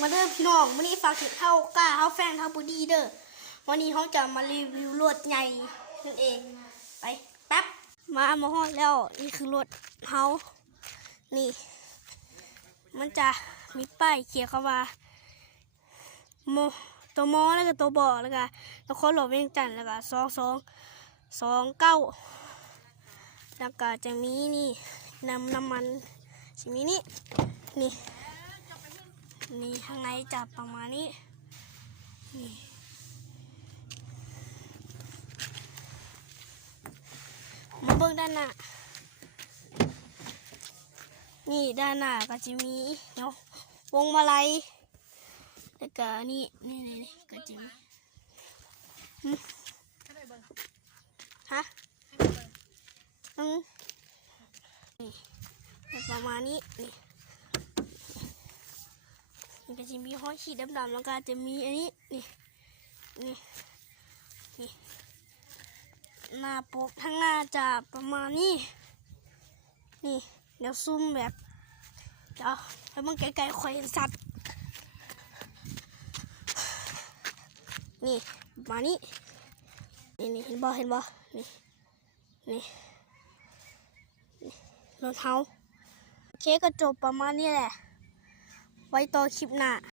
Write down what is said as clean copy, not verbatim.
มาเด้อพี่น้องวันนี้ฝากถึงเท่ากล้าเท่าแฟนเท่าบูดีเด้อวันนี้เขาจะมารีวิวรถใหญ่นั่นเองไปแป๊บมาฮอดแล้วนี่คือรถเขานี่มันจะมีป้ายเขียนคำว่าโมตัวมอแล้วก็ตัวบอแล้วก็นครหลวงเวียงจันทร์แล้วก็2229แล้วก็จะมีนี่น้ำมันจะมีนี่นี่ข้างในจะประมาณนี้นี่มาเบิ่งด้านหน้านี่ด้านหน้าก็จะมีเนาะวงมาลัยแล้วก็นี่ก็จะมีฮะนี่ประมาณนี้นี่ก็จะมีห้อยขีดดำๆแล้วก็จะมีอันนี้นี่หน้าปกทั้งหน้าจะประมาณนี้นี่เดี๋ยวซูมแบบเดี๋ยวให้มันไกลๆคอยสัตว์นี่มานี่เห็นบ่นี่รถเฮาโอเคก็จบประมาณนี้แหละไว้ต่อคลิปหน้า